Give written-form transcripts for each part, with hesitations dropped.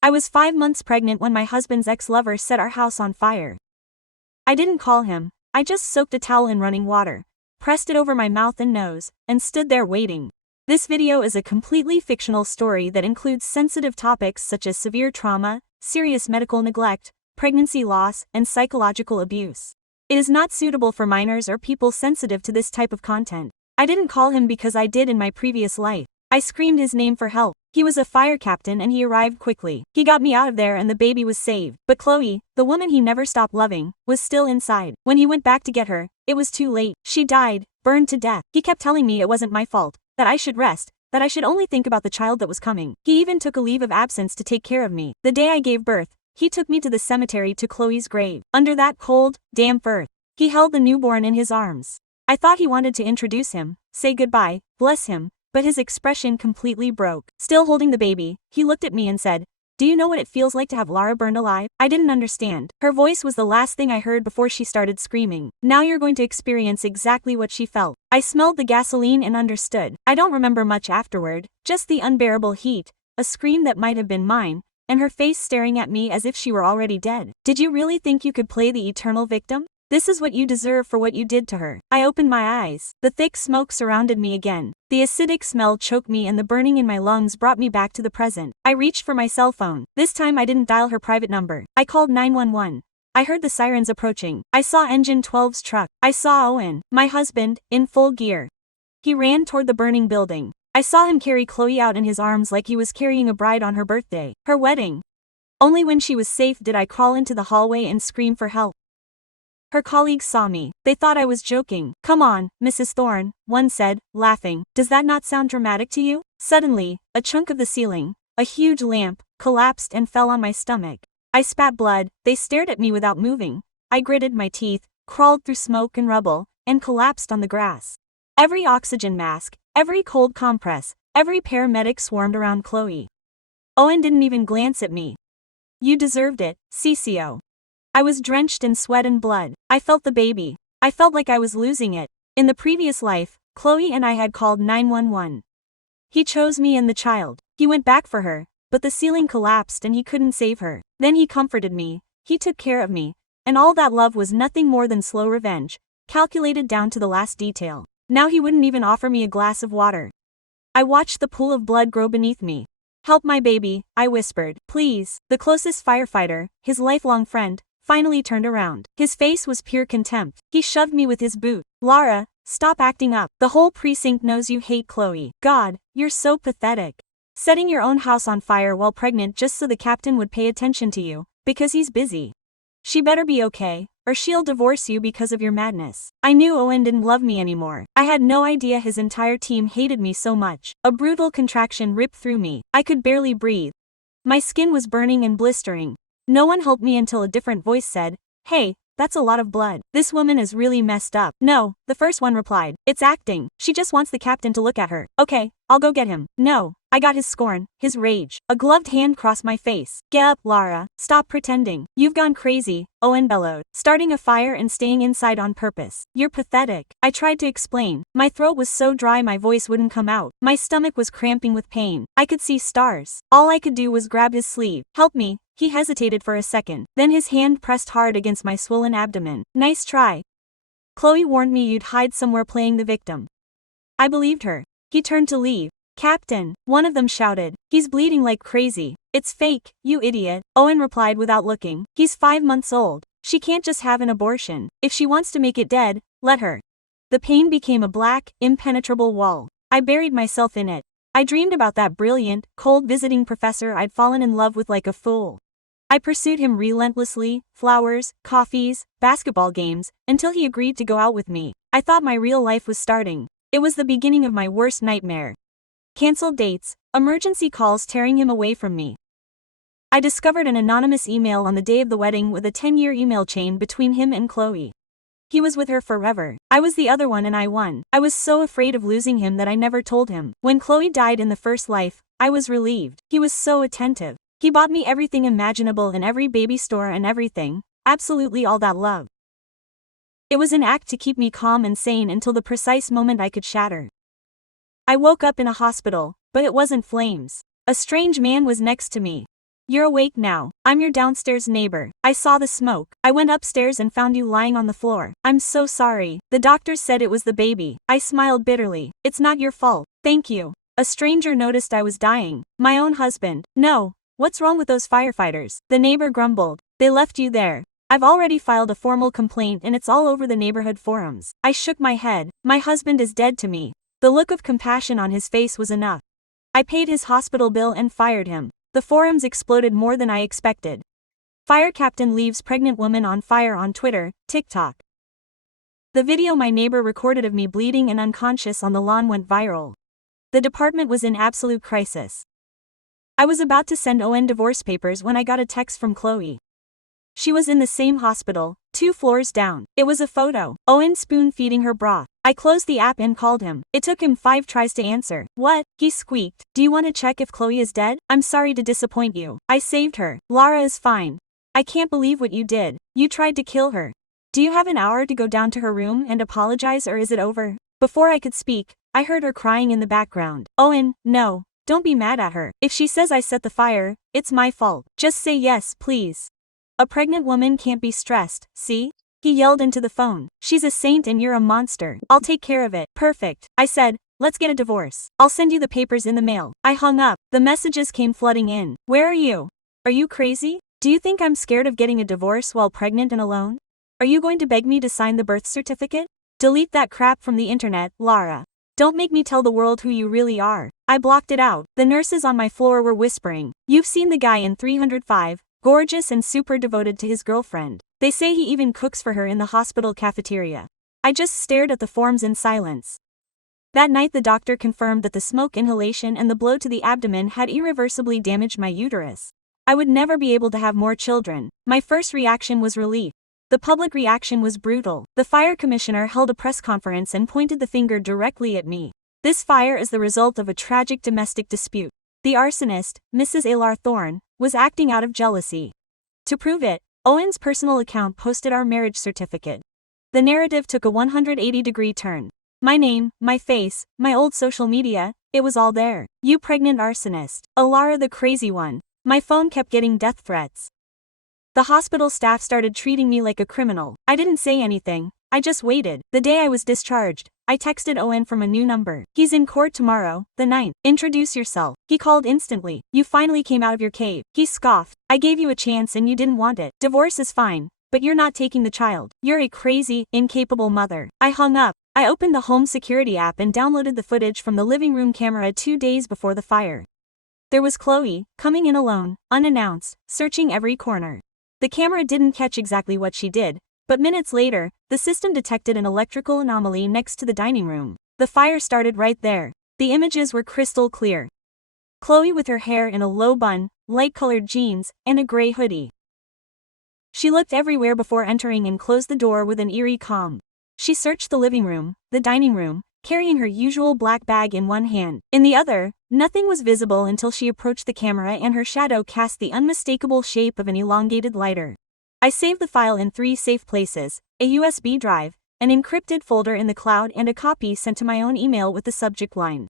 I was 5 months pregnant when my husband's ex-lover set our house on fire. I didn't call him, I just soaked a towel in running water, pressed it over my mouth and nose, and stood there waiting. This video is a completely fictional story that includes sensitive topics such as severe trauma, serious medical neglect, pregnancy loss, and psychological abuse. It is not suitable for minors or people sensitive to this type of content. I didn't call him because I did in my previous life. I screamed his name for help. He was a fire captain and he arrived quickly. He got me out of there and the baby was saved. But Chloe, the woman he never stopped loving, was still inside. When he went back to get her, it was too late. She died, burned to death. He kept telling me it wasn't my fault, that I should rest, that I should only think about the child that was coming. He even took a leave of absence to take care of me. The day I gave birth, he took me to the cemetery to Chloe's grave. Under that cold, damp earth, he held the newborn in his arms. I thought he wanted to introduce him, say goodbye, bless him, but his expression completely broke. Still holding the baby, he looked at me and said, "Do you know what it feels like to have Lara burned alive?" I didn't understand. Her voice was the last thing I heard before she started screaming. Now you're going to experience exactly what she felt. I smelled the gasoline and understood. I don't remember much afterward, just the unbearable heat, a scream that might have been mine, and her face staring at me as if she were already dead. Did you really think you could play the eternal victim? This is what you deserve for what you did to her. I opened my eyes. The thick smoke surrounded me again. The acidic smell choked me and the burning in my lungs brought me back to the present. I reached for my cell phone. This time I didn't dial her private number. I called 911. I heard the sirens approaching. I saw Engine 12's truck. I saw Owen, my husband, in full gear. He ran toward the burning building. I saw him carry Chloe out in his arms like he was carrying a bride on her birthday, her wedding. Only when she was safe did I crawl into the hallway and scream for help. Her colleagues saw me. They thought I was joking. "Come on, Mrs. Thorne," one said, laughing. "Does that not sound dramatic to you?" Suddenly, a chunk of the ceiling, a huge lamp, collapsed and fell on my stomach. I spat blood. They stared at me without moving. I gritted my teeth, crawled through smoke and rubble, and collapsed on the grass. Every oxygen mask, every cold compress, every paramedic swarmed around Chloe. Owen didn't even glance at me. "You deserved it, CCO." I was drenched in sweat and blood. I felt the baby. I felt like I was losing it. In the previous life, Chloe and I had called 911. He chose me and the child. He went back for her, but the ceiling collapsed and he couldn't save her. Then he comforted me, he took care of me, and all that love was nothing more than slow revenge, calculated down to the last detail. Now he wouldn't even offer me a glass of water. I watched the pool of blood grow beneath me. "Help my baby," I whispered. "Please." The closest firefighter, his lifelong friend, finally turned around. His face was pure contempt. He shoved me with his boot. "Lara, stop acting up. The whole precinct knows you hate Chloe. God, you're so pathetic. Setting your own house on fire while pregnant just so the captain would pay attention to you, because he's busy. She better be okay, or she'll divorce you because of your madness." I knew Owen didn't love me anymore. I had no idea his entire team hated me so much. A brutal contraction ripped through me. I could barely breathe. My skin was burning and blistering. No one helped me until a different voice said, "Hey, that's a lot of blood. This woman is really messed up." "No," the first one replied. "It's acting. She just wants the captain to look at her." "Okay, I'll go get him." "No." I got his scorn, his rage. A gloved hand crossed my face. "Get up, Lara. Stop pretending. You've gone crazy," Owen bellowed. "Starting a fire and staying inside on purpose. You're pathetic." I tried to explain. My throat was so dry my voice wouldn't come out. My stomach was cramping with pain. I could see stars. All I could do was grab his sleeve. "Help me." He hesitated for a second. Then his hand pressed hard against my swollen abdomen. "Nice try. Chloe warned me you'd hide somewhere playing the victim." I believed her. He turned to leave. "Captain," one of them shouted. "He's bleeding like crazy." "It's fake, you idiot," Owen replied without looking. "He's 5 months old. She can't just have an abortion. If she wants to make it dead, let her." The pain became a black, impenetrable wall. I buried myself in it. I dreamed about that brilliant, cold visiting professor I'd fallen in love with like a fool. I pursued him relentlessly, flowers, coffees, basketball games, until he agreed to go out with me. I thought my real life was starting. It was the beginning of my worst nightmare. Cancelled dates, emergency calls tearing him away from me. I discovered an anonymous email on the day of the wedding with a 10-year email chain between him and Chloe. He was with her forever. I was the other one and I won. I was so afraid of losing him that I never told him. When Chloe died in the first life, I was relieved. He was so attentive. He bought me everything imaginable in every baby store and everything, absolutely all that love. It was an act to keep me calm and sane until the precise moment I could shatter. I woke up in a hospital, but it wasn't flames. A strange man was next to me. You're awake now. I'm your downstairs neighbor. I saw the smoke. I went upstairs and found you lying on the floor. I'm so sorry. The doctors said it was the baby. I smiled bitterly. It's not your fault. Thank you. A stranger noticed I was dying. My own husband. No. What's wrong with those firefighters? The neighbor grumbled. They left you there. I've already filed a formal complaint and it's all over the neighborhood forums. I shook my head. My husband is dead to me. The look of compassion on his face was enough. I paid his hospital bill and fired him. The forums exploded more than I expected. Fire captain leaves pregnant woman on fire on Twitter, TikTok. The video my neighbor recorded of me bleeding and unconscious on the lawn went viral. The department was in absolute crisis. I was about to send Owen divorce papers when I got a text from Chloe. She was in the same hospital, 2 floors down. It was a photo. Owen spoon-feeding her broth. I closed the app and called him. It took him 5 tries to answer. What? He squeaked. Do you want to check if Chloe is dead? I'm sorry to disappoint you. I saved her. Lara is fine. I can't believe what you did. You tried to kill her. Do you have an hour to go down to her room and apologize or is it over? Before I could speak, I heard her crying in the background. Owen, no. Don't be mad at her. If she says I set the fire, it's my fault. Just say yes, please. A pregnant woman can't be stressed, see? He yelled into the phone. She's a saint and you're a monster. I'll take care of it. Perfect. I said, let's get a divorce. I'll send you the papers in the mail. I hung up. The messages came flooding in. Where are you? Are you crazy? Do you think I'm scared of getting a divorce while pregnant and alone? Are you going to beg me to sign the birth certificate? Delete that crap from the internet, Lara. Don't make me tell the world who you really are. I blocked it out. The nurses on my floor were whispering. You've seen the guy in 305, gorgeous and super devoted to his girlfriend. They say he even cooks for her in the hospital cafeteria. I just stared at the forms in silence. That night the doctor confirmed that the smoke inhalation and the blow to the abdomen had irreversibly damaged my uterus. I would never be able to have more children. My first reaction was relief. The public reaction was brutal. The fire commissioner held a press conference and pointed the finger directly at me. This fire is the result of a tragic domestic dispute. The arsonist, Mrs. Alar Thorne, was acting out of jealousy. To prove it, Owen's personal account posted our marriage certificate. The narrative took a 180-degree turn. My name, my face, my old social media, it was all there. You pregnant arsonist. Alara the crazy one. My phone kept getting death threats. The hospital staff started treating me like a criminal. I didn't say anything. I just waited. The day I was discharged, I texted Owen from a new number. He's in court tomorrow, the 9th. Introduce yourself. He called instantly. You finally came out of your cave. He scoffed. I gave you a chance and you didn't want it. Divorce is fine, but you're not taking the child. You're a crazy, incapable mother. I hung up. I opened the home security app and downloaded the footage from the living room camera 2 days before the fire. There was Chloe, coming in alone, unannounced, searching every corner. The camera didn't catch exactly what she did, but minutes later, the system detected an electrical anomaly next to the dining room. The fire started right there. The images were crystal clear. Chloe with her hair in a low bun, light-colored jeans, and a gray hoodie. She looked everywhere before entering and closed the door with an eerie calm. She searched the living room, the dining room, carrying her usual black bag in one hand. In the other, nothing was visible until she approached the camera and her shadow cast the unmistakable shape of an elongated lighter. I saved the file in 3 safe places, a USB drive, an encrypted folder in the cloud and a copy sent to my own email with the subject line.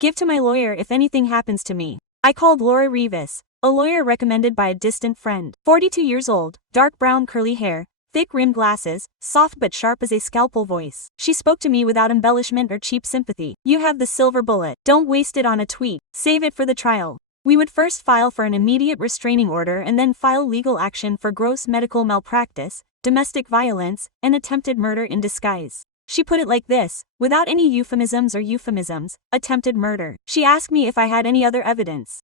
Give to my lawyer if anything happens to me. I called Laura Rivas, a lawyer recommended by a distant friend. 42 years old, dark brown curly hair, thick-rimmed glasses, soft but sharp as a scalpel voice. She spoke to me without embellishment or cheap sympathy. You have the silver bullet. Don't waste it on a tweet. Save it for the trial. We would first file for an immediate restraining order and then file legal action for gross medical malpractice, domestic violence, and attempted murder in disguise. She put it like this, without any euphemisms, attempted murder. She asked me if I had any other evidence.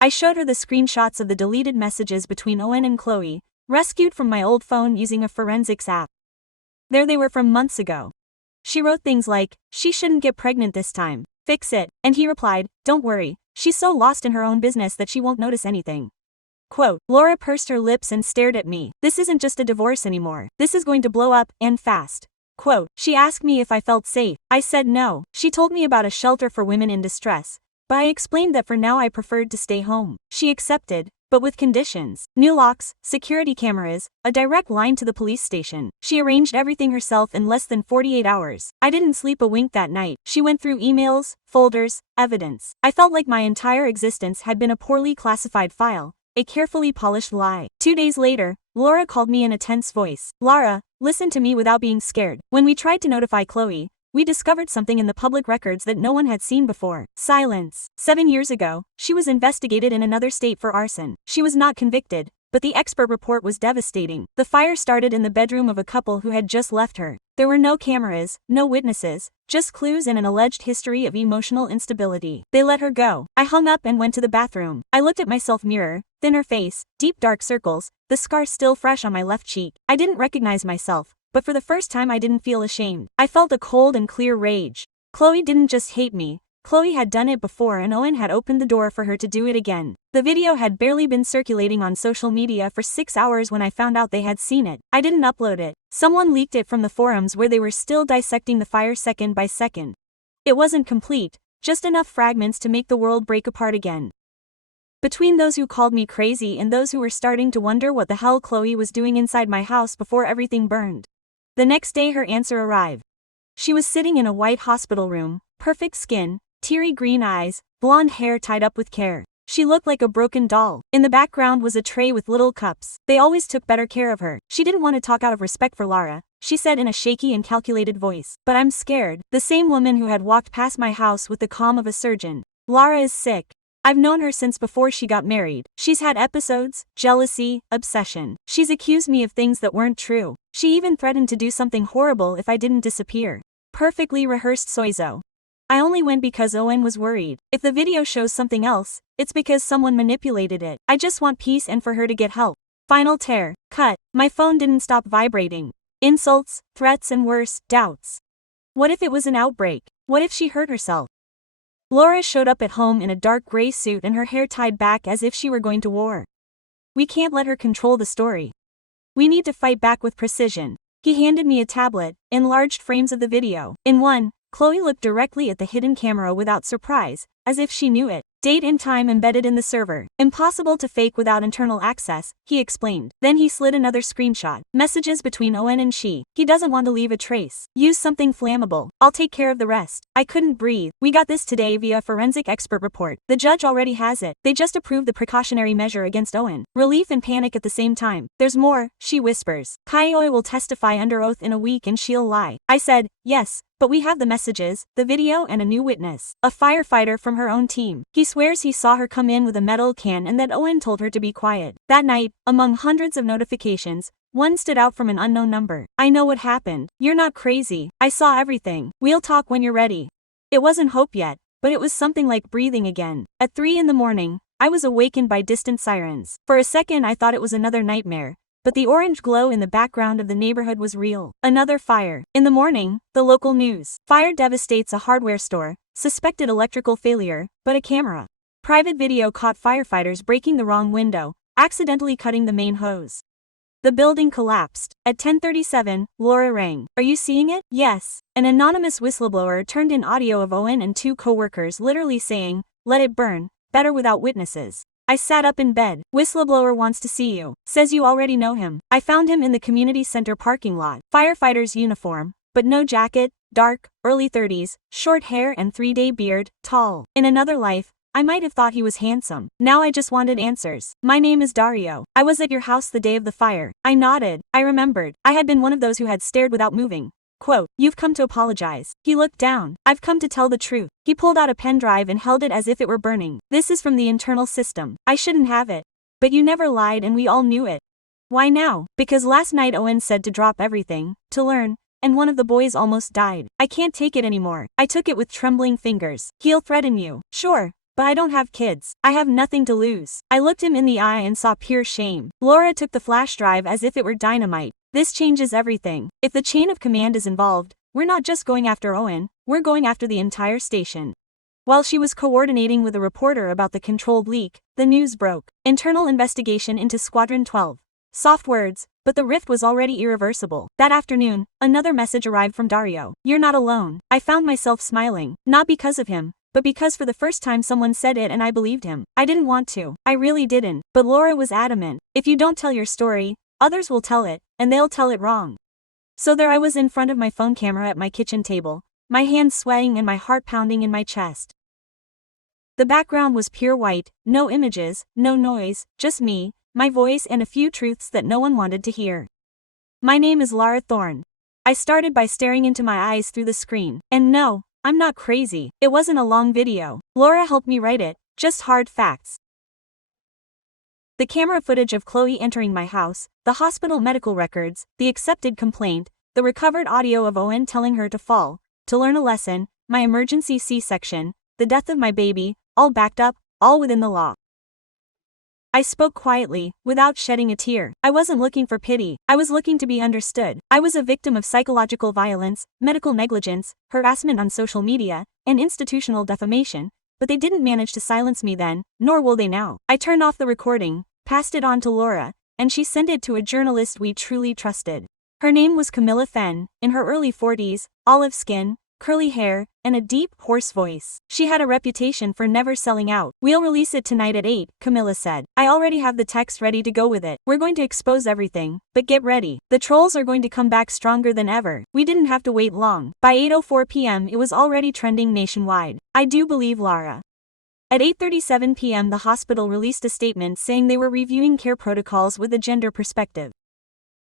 I showed her the screenshots of the deleted messages between Owen and Chloe, rescued from my old phone using a forensics app. There they were from months ago. She wrote things like, she shouldn't get pregnant this time. Fix it. And he replied, don't worry, she's so lost in her own business that she won't notice anything. Quote, Laura pursed her lips and stared at me. This isn't just a divorce anymore. This is going to blow up, and fast. Quote, she asked me if I felt safe. I said no. She told me about a shelter for women in distress, but I explained that for now I preferred to stay home. She accepted, but with conditions. New locks, security cameras, a direct line to the police station. She arranged everything herself in less than 48 hours. I didn't sleep a wink that night. She went through emails, folders, evidence. I felt like my entire existence had been a poorly classified file, a carefully polished lie. 2 days later, Laura called me in a tense voice. Lara, listen to me without being scared. When we tried to notify Chloe, we discovered something in the public records that no one had seen before. Silence. 7 years ago, she was investigated in another state for arson. She was not convicted, but the expert report was devastating. The fire started in the bedroom of a couple who had just left her. There were no cameras, no witnesses, just clues and an alleged history of emotional instability. They let her go. I hung up and went to the bathroom. I looked at myself mirror, thinner face, deep dark circles, the scar still fresh on my left cheek. I didn't recognize myself, but for the first time I didn't feel ashamed. I felt a cold and clear rage. Chloe didn't just hate me. Chloe had done it before and Owen had opened the door for her to do it again. The video had barely been circulating on social media for 6 hours when I found out they had seen it. I didn't upload it. Someone leaked it from the forums where they were still dissecting the fire second by second. It wasn't complete, just enough fragments to make the world break apart again. Between those who called me crazy and those who were starting to wonder what the hell Chloe was doing inside my house before everything burned. The next day her answer arrived. She was sitting in a white hospital room, perfect skin, teary green eyes, blonde hair tied up with care. She looked like a broken doll. In the background was a tray with little cups. They always took better care of her. She didn't want to talk out of respect for Lara, she said in a shaky and calculated voice. But I'm scared. The same woman who had walked past my house with the calm of a surgeon. Lara is sick. I've known her since before she got married. She's had episodes, jealousy, obsession. She's accused me of things that weren't true. She even threatened to do something horrible if I didn't disappear. Perfectly rehearsed soizo. I only went because Owen was worried. If the video shows something else, it's because someone manipulated it. I just want peace and for her to get help. Final tear. Cut. My phone didn't stop vibrating. Insults, threats and worse, doubts. What if it was an outbreak? What if she hurt herself? Laura showed up at home in a dark gray suit and her hair tied back as if she were going to war. We can't let her control the story. We need to fight back with precision. He handed me a tablet, enlarged frames of the video. In one, Chloe looked directly at the hidden camera without surprise, as if she knew it. Date and time embedded in the server. Impossible to fake without internal access, he explained. Then he slid another screenshot. Messages between Owen and she. He doesn't want to leave a trace. Use something flammable. I'll take care of the rest. I couldn't breathe. We got this today via forensic expert report. The judge already has it. They just approved the precautionary measure against Owen. Relief and panic at the same time. There's more, she whispers. Calle will testify under oath in a week and she'll lie. I said, yes. But we have the messages, the video and a new witness. A firefighter from her own team. He swears he saw her come in with a metal can and that Owen told her to be quiet. That night, among hundreds of notifications, one stood out from an unknown number. I know what happened. You're not crazy. I saw everything. We'll talk when you're ready. It wasn't hope yet, but it was something like breathing again. At 3 in the morning, I was awakened by distant sirens. For a second I thought it was another nightmare. But the orange glow in the background of the neighborhood was real. Another fire. In the morning, the local news. Fire devastates a hardware store. Suspected electrical failure, but a camera. Private video caught firefighters breaking the wrong window, accidentally cutting the main hose. The building collapsed. At 10:37, Laura rang. Are you seeing it? Yes. An anonymous whistleblower turned in audio of Owen and 2 co-workers literally saying, let it burn, better without witnesses. I sat up in bed. Whistleblower wants to see you. Says you already know him. I found him in the community center parking lot. Firefighter's uniform, but no jacket, dark, early 30s, short hair and 3-day beard, tall. In another life, I might have thought he was handsome. Now I just wanted answers. My name is Dario. I was at your house the day of the fire. I nodded. I remembered. I had been one of those who had stared without moving. Quote, you've come to apologize. He looked down. I've come to tell the truth. He pulled out a pen drive and held it as if it were burning. This is from the internal system. I shouldn't have it. But you never lied and we all knew it. Why now? Because last night Owen said to drop everything, to learn, and one of the boys almost died. I can't take it anymore. I took it with trembling fingers. He'll threaten you. Sure. But I don't have kids. I have nothing to lose. I looked him in the eye and saw pure shame. Laura took the flash drive as if it were dynamite. This changes everything. If the chain of command is involved, we're not just going after Owen, we're going after the entire station. While she was coordinating with a reporter about the controlled leak, the news broke. Internal investigation into Squadron 12. Soft words, but the rift was already irreversible. That afternoon, another message arrived from Dario. You're not alone. I found myself smiling, not because of him, but because for the first time someone said it and I believed him. I didn't want to. I really didn't. But Laura was adamant. If you don't tell your story, others will tell it, and they'll tell it wrong. So there I was in front of my phone camera at my kitchen table, my hands sweating and my heart pounding in my chest. The background was pure white, no images, no noise, just me, my voice and a few truths that no one wanted to hear. My name is Laura Thorne. I started by staring into my eyes through the screen. And no, I'm not crazy. It wasn't a long video. Laura helped me write it, just hard facts. The camera footage of Chloe entering my house, the hospital medical records, the accepted complaint, the recovered audio of Owen telling her to fall, to learn a lesson, my emergency C-section, the death of my baby, all backed up, all within the law. I spoke quietly, without shedding a tear. I wasn't looking for pity. I was looking to be understood. I was a victim of psychological violence, medical negligence, harassment on social media, and institutional defamation, but they didn't manage to silence me then, nor will they now. I turned off the recording, passed it on to Laura, and she sent it to a journalist we truly trusted. Her name was Camilla Fenn, in her early 40s, olive skin, curly hair, and a deep, hoarse voice. She had a reputation for never selling out. "We'll release it tonight at 8, Camilla said. "I already have the text ready to go with it. We're going to expose everything, but get ready. The trolls are going to come back stronger than ever." We didn't have to wait long. By 8:04 p.m. it was already trending nationwide. I do believe Laura. At 8:37 p.m. the hospital released a statement saying they were reviewing care protocols with a gender perspective.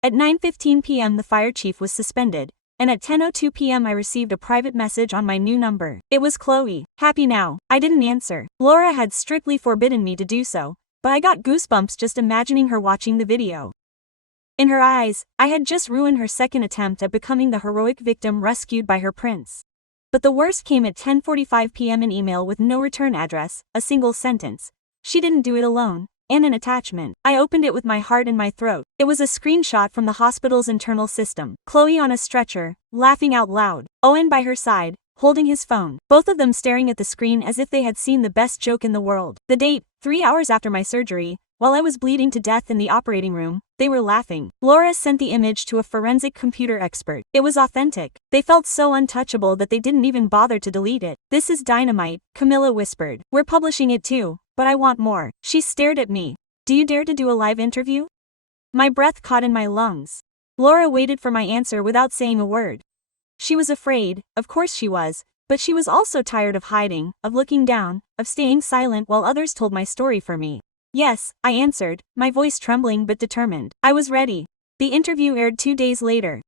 At 9:15 p.m. the fire chief was suspended, and at 10:02 p.m. I received a private message on my new number. It was Chloe. "Happy now." I didn't answer. Laura had strictly forbidden me to do so, but I got goosebumps just imagining her watching the video. In her eyes, I had just ruined her second attempt at becoming the heroic victim rescued by her prince. But the worst came at 10:45 p.m. an email with no return address, a single sentence. She didn't do it alone, and an attachment. I opened it with my heart in my throat. It was a screenshot from the hospital's internal system. Chloe on a stretcher, laughing out loud. Owen by her side, holding his phone. Both of them staring at the screen as if they had seen the best joke in the world. The date, 3 hours after my surgery, while I was bleeding to death in the operating room, they were laughing. Laura sent the image to a forensic computer expert. It was authentic. They felt so untouchable that they didn't even bother to delete it. "This is dynamite," Camilla whispered. "We're publishing it too. But I want more." She stared at me. "Do you dare to do a live interview?" My breath caught in my lungs. Laura waited for my answer without saying a word. She was afraid, of course she was, but she was also tired of hiding, of looking down, of staying silent while others told my story for me. "Yes," I answered, my voice trembling but determined. I was ready. The interview aired 2 days later.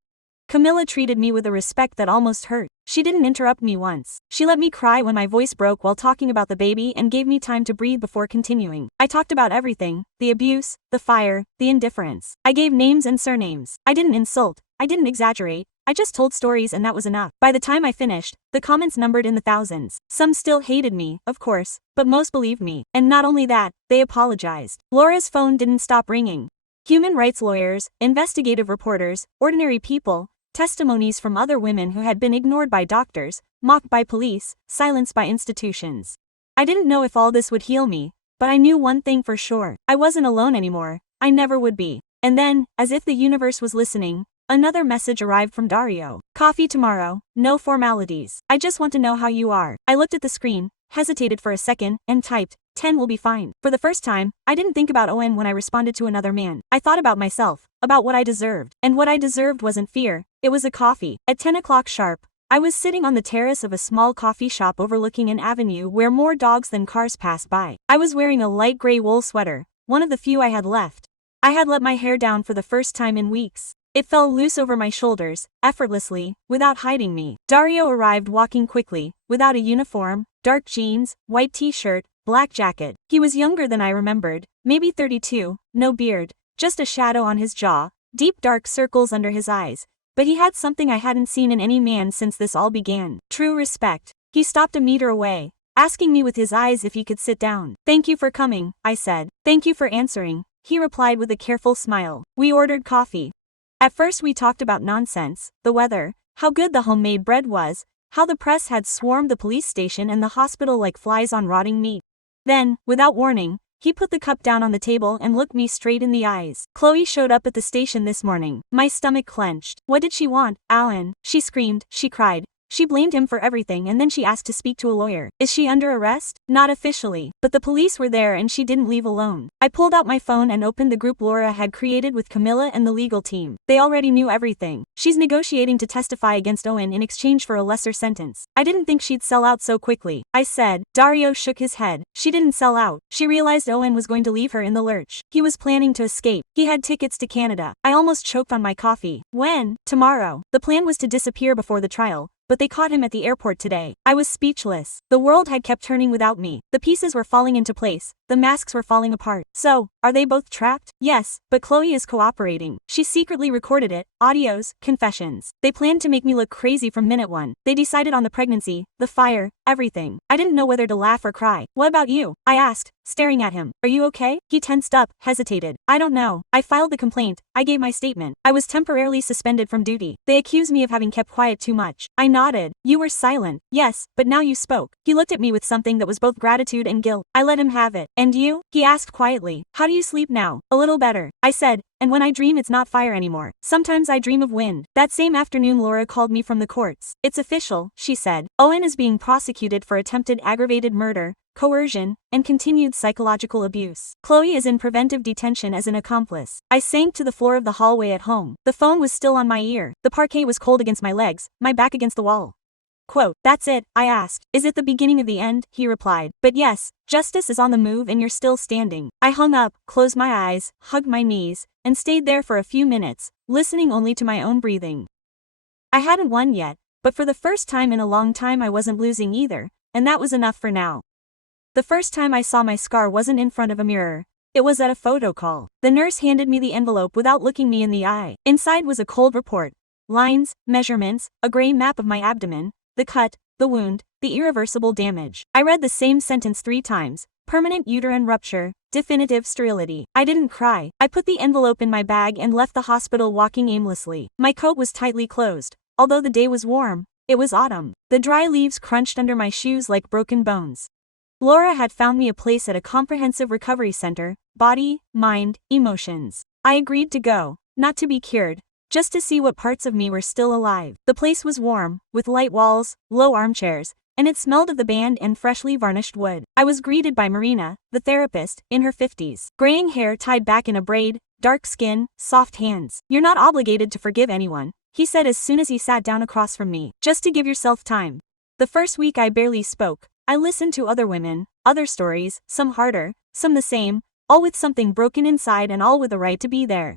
Camilla treated me with a respect that almost hurt. She didn't interrupt me once. She let me cry when my voice broke while talking about the baby and gave me time to breathe before continuing. I talked about everything, the abuse, the fire, the indifference. I gave names and surnames. I didn't insult. I didn't exaggerate. I just told stories and that was enough. By the time I finished, the comments numbered in the thousands. Some still hated me, of course, but most believed me. And not only that, they apologized. Laura's phone didn't stop ringing. Human rights lawyers, investigative reporters, ordinary people, testimonies from other women who had been ignored by doctors, mocked by police, silenced by institutions. I didn't know if all this would heal me, but I knew one thing for sure. I wasn't alone anymore. I never would be. And then, as if the universe was listening, another message arrived from Dario. "Coffee tomorrow, no formalities. I just want to know how you are." I looked at the screen, hesitated for a second, and typed, 10 will be fine. For the first time, I didn't think about Owen when I responded to another man. I thought about myself, about what I deserved. And what I deserved wasn't fear, it was a coffee. At 10 o'clock sharp, I was sitting on the terrace of a small coffee shop overlooking an avenue where more dogs than cars passed by. I was wearing a light gray wool sweater, one of the few I had left. I had let my hair down for the first time in weeks. It fell loose over my shoulders, effortlessly, without hiding me. Dario arrived walking quickly, without a uniform, dark jeans, white t-shirt, black jacket. He was younger than I remembered, maybe 32, no beard, just a shadow on his jaw, deep dark circles under his eyes, but he had something I hadn't seen in any man since this all began. True respect. He stopped a meter away, asking me with his eyes if he could sit down. "Thank you for coming," I said. "Thank you for answering," he replied with a careful smile. We ordered coffee. At first we talked about nonsense, the weather, how good the homemade bread was, how the press had swarmed the police station and the hospital like flies on rotting meat. Then, without warning, he put the cup down on the table and looked me straight in the eyes. "Chloe showed up at the station this morning." My stomach clenched. What did she want, Alan? She screamed, she cried. She blamed him for everything and then she asked to speak to a lawyer. Is she under arrest? Not officially, but the police were there and she didn't leave alone. I pulled out my phone and opened the group Laura had created with Camilla and the legal team. They already knew everything. She's negotiating to testify against Owen in exchange for a lesser sentence. I didn't think she'd sell out so quickly, I said. Dario shook his head. She didn't sell out. She realized Owen was going to leave her in the lurch. He was planning to escape. He had tickets to Canada. I almost choked on my coffee. When? Tomorrow. The plan was to disappear before the trial, but they caught him at the airport today. I was speechless. The world had kept turning without me. The pieces were falling into place. The masks were falling apart. So, are they both trapped? Yes, but Chloe is cooperating. She secretly recorded it, audios, confessions. They planned to make me look crazy from minute one. They decided on the pregnancy, the fire, everything. I didn't know whether to laugh or cry. What about you? I asked, staring at him. Are you okay? He tensed up, hesitated. I don't know. I filed the complaint. I gave my statement. I was temporarily suspended from duty. They accused me of having kept quiet too much. I nodded. You were silent. Yes, but now you spoke. He looked at me with something that was both gratitude and guilt. I let him have it. And you? He asked quietly. How do you sleep now? A little better, I said. And when I dream it's not fire anymore. Sometimes I dream of wind. That same afternoon Laura called me from the courts. It's official, she said. Owen is being prosecuted for attempted aggravated murder, coercion, and continued psychological abuse. Chloe is in preventive detention as an accomplice. I sank to the floor of the hallway at home. The phone was still on my ear. The parquet was cold against my legs, my back against the wall. Quote, that's it, I asked. Is it the beginning of the end? He replied. But yes, justice is on the move and you're still standing. I hung up, closed my eyes, hugged my knees, and stayed there for a few minutes, listening only to my own breathing. I hadn't won yet, but for the first time in a long time I wasn't losing either, and that was enough for now. The first time I saw my scar wasn't in front of a mirror. It was at a photo call. The nurse handed me the envelope without looking me in the eye. Inside was a cold report. Lines, measurements, a gray map of my abdomen, the cut, the wound, the irreversible damage. I read the same sentence 3 times. Permanent uterine rupture, definitive sterility. I didn't cry. I put the envelope in my bag and left the hospital walking aimlessly. My coat was tightly closed. Although the day was warm, it was autumn. The dry leaves crunched under my shoes like broken bones. Laura had found me a place at a comprehensive recovery center, body, mind, emotions. I agreed to go, not to be cured, just to see what parts of me were still alive. The place was warm, with light walls, low armchairs, and it smelled of the band and freshly varnished wood. I was greeted by Marina, the therapist, in her 50s. Graying hair tied back in a braid, dark skin, soft hands. You're not obligated to forgive anyone, he said as soon as he sat down across from me. Just to give yourself time. The first week I barely spoke. I listened to other women, other stories, some harder, some the same, all with something broken inside and all with a right to be there.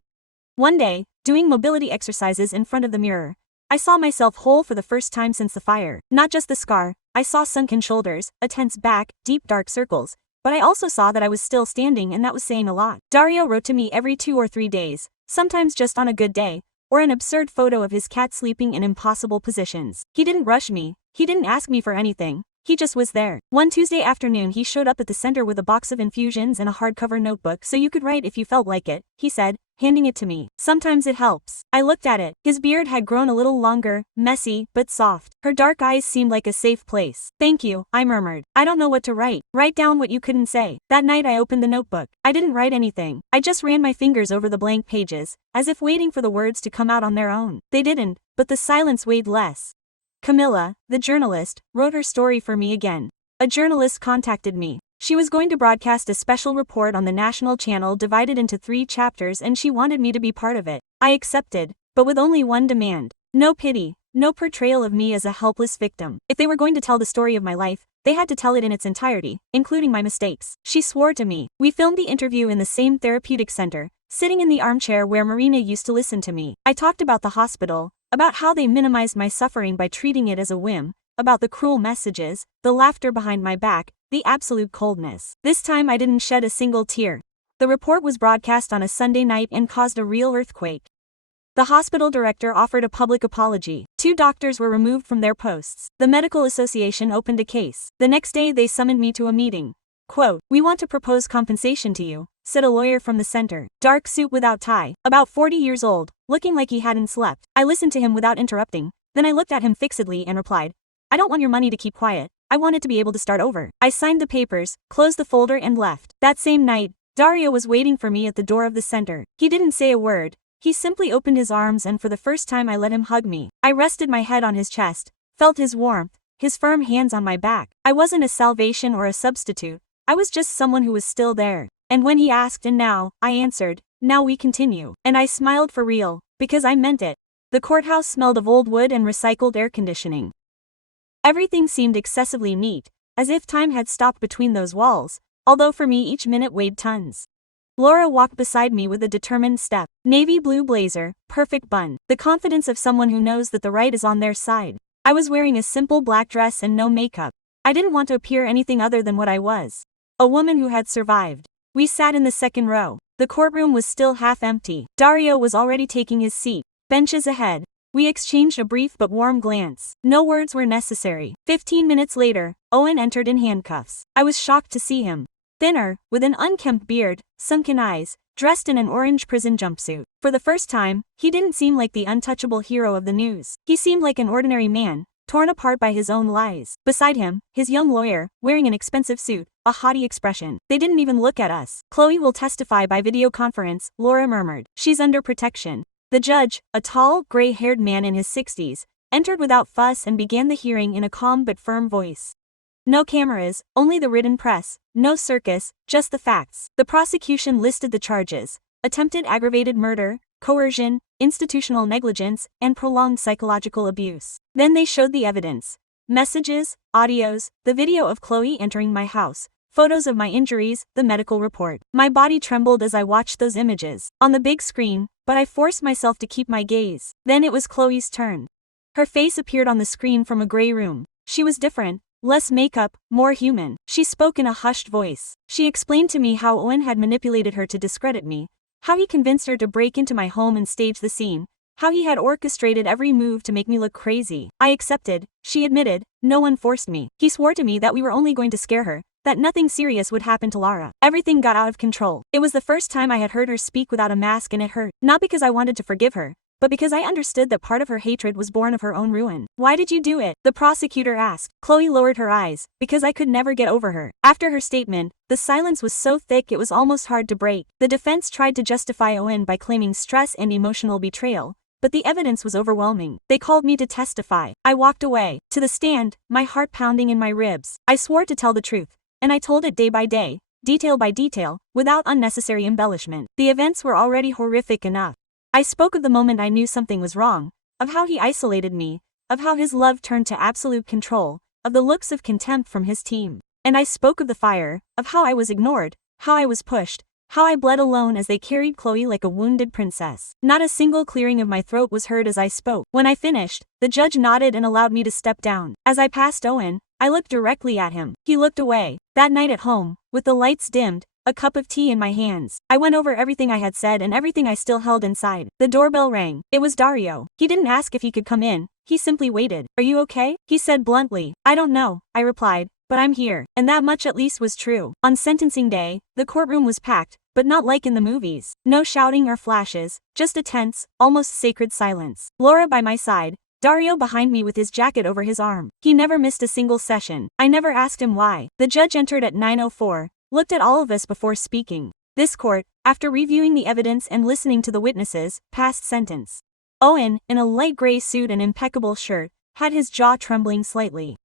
One day, doing mobility exercises in front of the mirror, I saw myself whole for the first time since the fire. Not just the scar, I saw sunken shoulders, a tense back, deep dark circles, but I also saw that I was still standing and that was saying a lot. Dario wrote to me every 2 or 3 days, sometimes just on a good day, or an absurd photo of his cat sleeping in impossible positions. He didn't rush me, he didn't ask me for anything. He just was there. One Tuesday afternoon he showed up at the center with a box of infusions and a hardcover notebook so you could write if you felt like it, he said, handing it to me. Sometimes it helps. I looked at it. His beard had grown a little longer, messy, but soft. Her dark eyes seemed like a safe place. Thank you, I murmured. I don't know what to write. Write down what you couldn't say. That night I opened the notebook. I didn't write anything. I just ran my fingers over the blank pages, as if waiting for the words to come out on their own. They didn't, but the silence weighed less. Camilla, the journalist, wrote her story for me again. A journalist contacted me. She was going to broadcast a special report on the national channel divided into 3 chapters and she wanted me to be part of it. I accepted, but with only one demand. No pity, no portrayal of me as a helpless victim. If they were going to tell the story of my life, they had to tell it in its entirety, including my mistakes. She swore to me. We filmed the interview in the same therapeutic center, sitting in the armchair where Marina used to listen to me. I talked about the hospital, about how they minimized my suffering by treating it as a whim, about the cruel messages, the laughter behind my back, the absolute coldness. This time I didn't shed a single tear. The report was broadcast on a Sunday night and caused a real earthquake. The hospital director offered a public apology. 2 doctors were removed from their posts. The medical association opened a case. The next day they summoned me to a meeting. Quote, we want to propose compensation to you, said a lawyer from the center. Dark suit without tie, about 40 years old, looking like he hadn't slept. I listened to him without interrupting, then I looked at him fixedly and replied, I don't want your money to keep quiet. I want it to be able to start over. I signed the papers, closed the folder and left. That same night, Dario was waiting for me at the door of the center. He didn't say a word. He simply opened his arms and for the first time I let him hug me. I rested my head on his chest, felt his warmth, his firm hands on my back. I wasn't a salvation or a substitute. I was just someone who was still there. And when he asked and now, I answered, now we continue. And I smiled for real, because I meant it. The courthouse smelled of old wood and recycled air conditioning. Everything seemed excessively neat, as if time had stopped between those walls, although for me each minute weighed tons. Laura walked beside me with a determined step. Navy blue blazer, perfect bun. The confidence of someone who knows that the right is on their side. I was wearing a simple black dress and no makeup. I didn't want to appear anything other than what I was. A woman who had survived. We sat in the second row. The courtroom was still half empty. Dario was already taking his seat. Benches ahead. We exchanged a brief but warm glance. No words were necessary. 15 minutes later, Owen entered in handcuffs. I was shocked to see him. Thinner, with an unkempt beard, sunken eyes, dressed in an orange prison jumpsuit. For the first time, he didn't seem like the untouchable hero of the news. He seemed like an ordinary man, torn apart by his own lies. Beside him, his young lawyer, wearing an expensive suit, a haughty expression. They didn't even look at us. Chloe will testify by video conference, Laura murmured. She's under protection. The judge, a tall, gray-haired man in his 60s, entered without fuss and began the hearing in a calm but firm voice. No cameras, only the written press, no circus, just the facts. The prosecution listed the charges: attempted aggravated murder, coercion, institutional negligence, and prolonged psychological abuse. Then they showed the evidence. Messages, audios, the video of Chloe entering my house, photos of my injuries, the medical report. My body trembled as I watched those images on the big screen, but I forced myself to keep my gaze. Then it was Chloe's turn. Her face appeared on the screen from a gray room. She was different, less makeup, more human. She spoke in a hushed voice. She explained to me how Owen had manipulated her to discredit me, how he convinced her to break into my home and stage the scene, how he had orchestrated every move to make me look crazy. I accepted, she admitted, no one forced me. He swore to me that we were only going to scare her, that nothing serious would happen to Lara. Everything got out of control. It was the first time I had heard her speak without a mask and it hurt. Not because I wanted to forgive her, but because I understood that part of her hatred was born of her own ruin. Why did you do it? The prosecutor asked. Chloe lowered her eyes, because I could never get over her. After her statement, the silence was so thick it was almost hard to break. The defense tried to justify Owen by claiming stress and emotional betrayal, but the evidence was overwhelming. They called me to testify. I walked away, to the stand, my heart pounding in my ribs. I swore to tell the truth, and I told it day by day, detail by detail, without unnecessary embellishment. The events were already horrific enough. I spoke of the moment I knew something was wrong, of how he isolated me, of how his love turned to absolute control, of the looks of contempt from his team. And I spoke of the fire, of how I was ignored, how I was pushed, how I bled alone as they carried Chloe like a wounded princess. Not a single clearing of my throat was heard as I spoke. When I finished, the judge nodded and allowed me to step down. As I passed Owen, I looked directly at him. He looked away. That night at home, with the lights dimmed, a cup of tea in my hands, I went over everything I had said and everything I still held inside. The doorbell rang. It was Dario. He didn't ask if he could come in, he simply waited. Are you okay? He said bluntly. I don't know, I replied, but I'm here. And that much at least was true. On sentencing day, the courtroom was packed, but not like in the movies. No shouting or flashes, just a tense, almost sacred silence. Laura by my side, Dario behind me with his jacket over his arm. He never missed a single session. I never asked him why. The judge entered at 9:04, looked at all of us before speaking. This court, after reviewing the evidence and listening to the witnesses, passed sentence. Owen, in a light gray suit and impeccable shirt, had his jaw trembling slightly.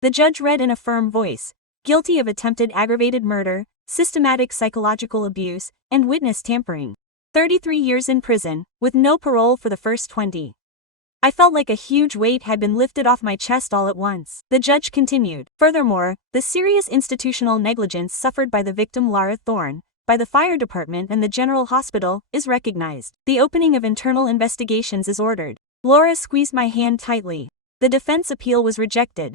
The judge read in a firm voice, guilty of attempted aggravated murder, systematic psychological abuse, and witness tampering. 33 years in prison, with no parole for the first 20. I felt like a huge weight had been lifted off my chest all at once. The judge continued. Furthermore, the serious institutional negligence suffered by the victim Lara Thorne, by the fire department and the general hospital, is recognized. The opening of internal investigations is ordered. Laura squeezed my hand tightly. The defense appeal was rejected.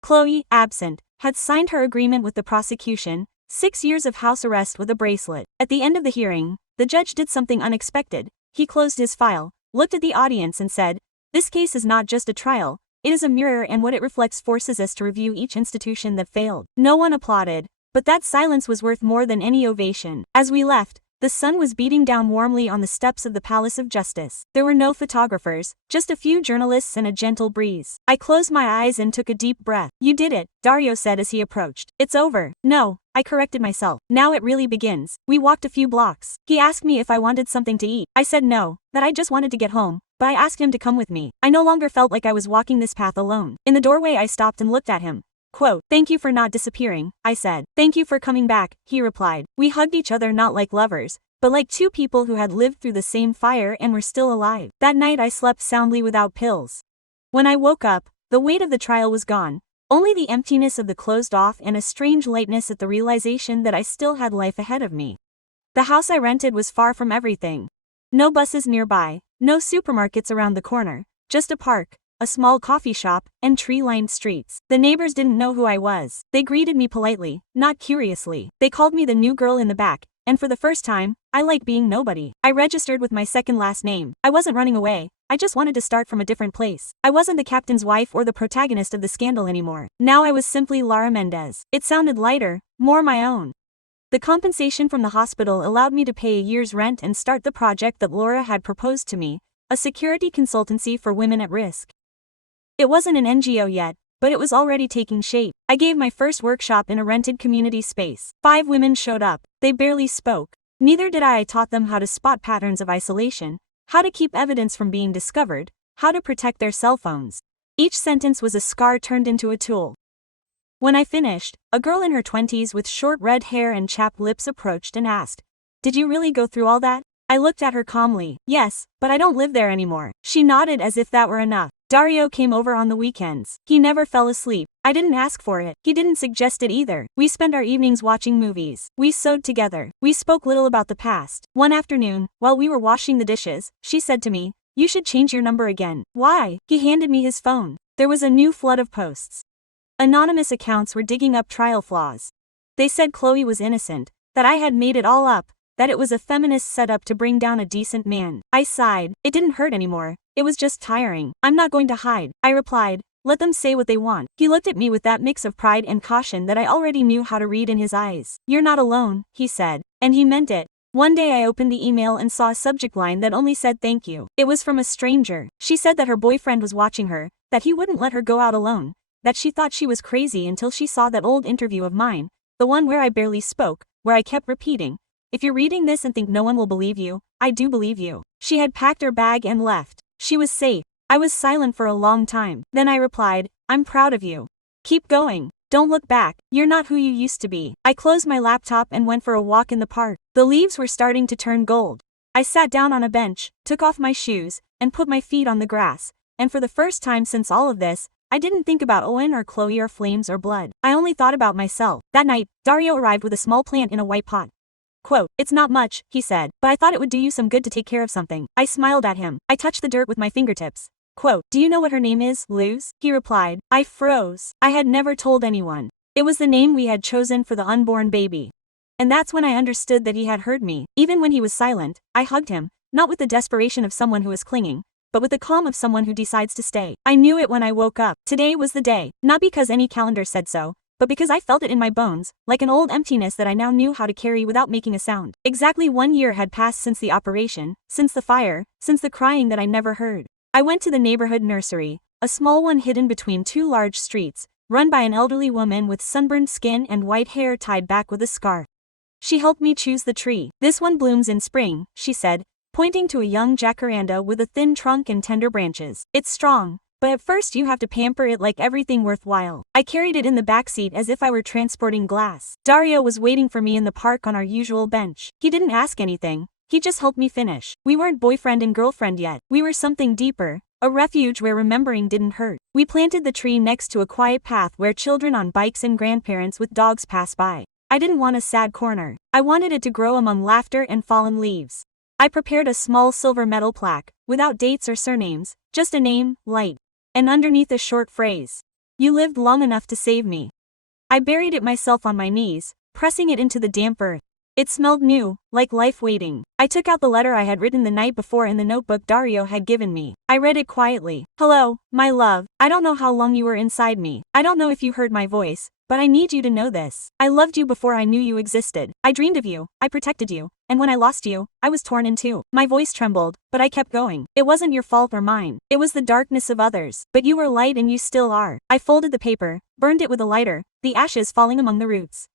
Chloe, absent, had signed her agreement with the prosecution, 6 years of house arrest with a bracelet. At the end of the hearing, the judge did something unexpected. He closed his file, looked at the audience and said, "This case is not just a trial, it is a mirror and what it reflects forces us to review each institution that failed." No one applauded, but that silence was worth more than any ovation. As we left, the sun was beating down warmly on the steps of the Palace of Justice. There were no photographers, just a few journalists and a gentle breeze. I closed my eyes and took a deep breath. "You did it," Dario said as he approached. "It's over." "No," I corrected myself. "Now it really begins." We walked a few blocks. He asked me if I wanted something to eat. I said no, that I just wanted to get home, but I asked him to come with me. I no longer felt like I was walking this path alone. In the doorway I stopped and looked at him. Quote, "Thank you for not disappearing," I said. "Thank you for coming back," he replied. We hugged each other not like lovers, but like two people who had lived through the same fire and were still alive. That night I slept soundly without pills. When I woke up, the weight of the trial was gone. Only the emptiness of the closed off and a strange lightness at the realization that I still had life ahead of me. The house I rented was far from everything. No buses nearby, no supermarkets around the corner, just a park, a small coffee shop, and tree-lined streets. The neighbors didn't know who I was. They greeted me politely, not curiously. They called me the new girl in the back, and for the first time, I liked being nobody. I registered with my second last name. I wasn't running away. I just wanted to start from a different place. I wasn't the captain's wife or the protagonist of the scandal anymore. Now I was simply Lara Mendez. It sounded lighter, more my own. The compensation from the hospital allowed me to pay a year's rent and start the project that Laura had proposed to me, a security consultancy for women at risk. It wasn't an NGO yet, but it was already taking shape. I gave my first workshop in a rented community space. 5 women showed up. They barely spoke. Neither did I. I taught them how to spot patterns of isolation, how to keep evidence from being discovered, how to protect their cell phones. Each sentence was a scar turned into a tool. When I finished, a girl in her 20s with short red hair and chapped lips approached and asked, "Did you really go through all that?" I looked at her calmly. "Yes, but I don't live there anymore." She nodded as if that were enough. Dario came over on the weekends. He never fell asleep. I didn't ask for it. He didn't suggest it either. We spent our evenings watching movies. We sewed together. We spoke little about the past. One afternoon, while we were washing the dishes, she said to me, "You should change your number again." "Why?" He handed me his phone. There was a new flood of posts. Anonymous accounts were digging up trial flaws. They said Chloe was innocent, that I had made it all up, that it was a feminist setup to bring down a decent man. I sighed. It didn't hurt anymore. It was just tiring. "I'm not going to hide," I replied. "Let them say what they want." He looked at me with that mix of pride and caution that I already knew how to read in his eyes. "You're not alone," he said. And he meant it. One day I opened the email and saw a subject line that only said "thank you." It was from a stranger. She said that her boyfriend was watching her, that he wouldn't let her go out alone, that she thought she was crazy until she saw that old interview of mine, the one where I barely spoke, where I kept repeating, "If you're reading this and think no one will believe you, I do believe you." She had packed her bag and left. She was safe. I was silent for a long time. Then I replied, "I'm proud of you. Keep going. Don't look back. You're not who you used to be." I closed my laptop and went for a walk in the park. The leaves were starting to turn gold. I sat down on a bench, took off my shoes, and put my feet on the grass. And for the first time since all of this, I didn't think about Owen or Chloe or flames or blood. I only thought about myself. That night, Dario arrived with a small plant in a white pot. Quote, "It's not much," he said, "but I thought it would do you some good to take care of something." I smiled at him. I touched the dirt with my fingertips. Quote, "Do you know what her name is, Luz?" He replied. I froze. I had never told anyone. It was the name we had chosen for the unborn baby. And that's when I understood that he had heard me. Even when he was silent, I hugged him, not with the desperation of someone who is clinging, but with the calm of someone who decides to stay. I knew it when I woke up. Today was the day, not because any calendar said so, but because I felt it in my bones, like an old emptiness that I now knew how to carry without making a sound. Exactly 1 year had passed since the operation, since the fire, since the crying that I never heard. I went to the neighborhood nursery, a small one hidden between 2 large streets, run by an elderly woman with sunburned skin and white hair tied back with a scarf. She helped me choose the tree. "This one blooms in spring," she said, pointing to a young jacaranda with a thin trunk and tender branches. "It's strong, but at first you have to pamper it like everything worthwhile." I carried it in the backseat as if I were transporting glass. Dario was waiting for me in the park on our usual bench. He didn't ask anything. He just helped me finish. We weren't boyfriend and girlfriend yet. We were something deeper, a refuge where remembering didn't hurt. We planted the tree next to a quiet path where children on bikes and grandparents with dogs pass by. I didn't want a sad corner. I wanted it to grow among laughter and fallen leaves. I prepared a small silver metal plaque, without dates or surnames, just a name, Light. And underneath a short phrase, "You lived long enough to save me." I buried it myself on my knees, pressing it into the damp earth. It smelled new, like life waiting. I took out the letter I had written the night before in the notebook Dario had given me. I read it quietly. "Hello, my love. I don't know how long you were inside me. I don't know if you heard my voice, but I need you to know this. I loved you before I knew you existed. I dreamed of you, I protected you, and when I lost you, I was torn in two." My voice trembled, but I kept going. "It wasn't your fault or mine. It was the darkness of others. But you were light and you still are." I folded the paper, burned it with a lighter, the ashes falling among the roots.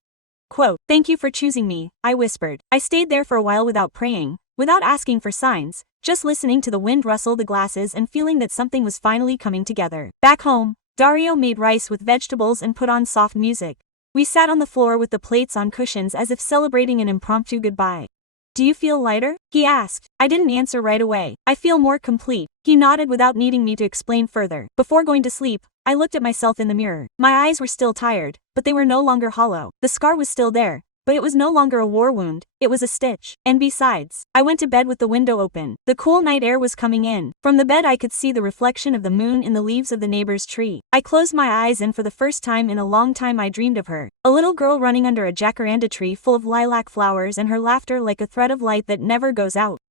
Quote, "Thank you for choosing me," I whispered. I stayed there for a while without praying, without asking for signs, just listening to the wind rustle the glasses and feeling that something was finally coming together. Back home, Dario made rice with vegetables and put on soft music. We sat on the floor with the plates on cushions as if celebrating an impromptu goodbye. "Do you feel lighter?" he asked. I didn't answer right away. "I feel more complete." He nodded without needing me to explain further. Before going to sleep, I looked at myself in the mirror. My eyes were still tired, but they were no longer hollow. The scar was still there, but it was no longer a war wound, it was a stitch. And besides, I went to bed with the window open. The cool night air was coming in. From the bed I could see the reflection of the moon in the leaves of the neighbor's tree. I closed my eyes and for the first time in a long time I dreamed of her. A little girl running under a jacaranda tree full of lilac flowers and her laughter like a thread of light that never goes out.